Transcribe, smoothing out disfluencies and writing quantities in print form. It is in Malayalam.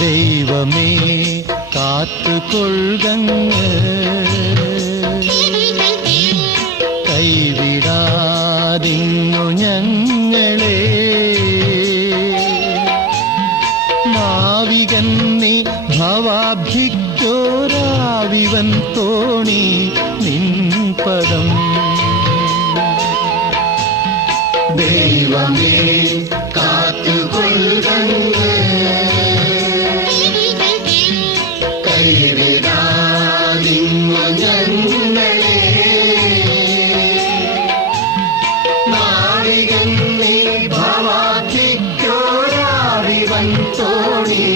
ദൈവമേ കാത്തുകൊള്ളുകങ്ങ്, കൈവിടാതിങ്ങു ഞങ്ങളെ. നാവികൻ നീ ഭവാബ്ധിക്കോരാവിവൻ തോണി നിൻപദം. ദൈവമേ കാത്തുകൊള്ളുകങ്ങ്, കൈവിടാതിങ്ങു ഞങ്ങളെ. നാവികൻ നീ ഭവാബ്ധിക്കോരാവിവൻ തോണി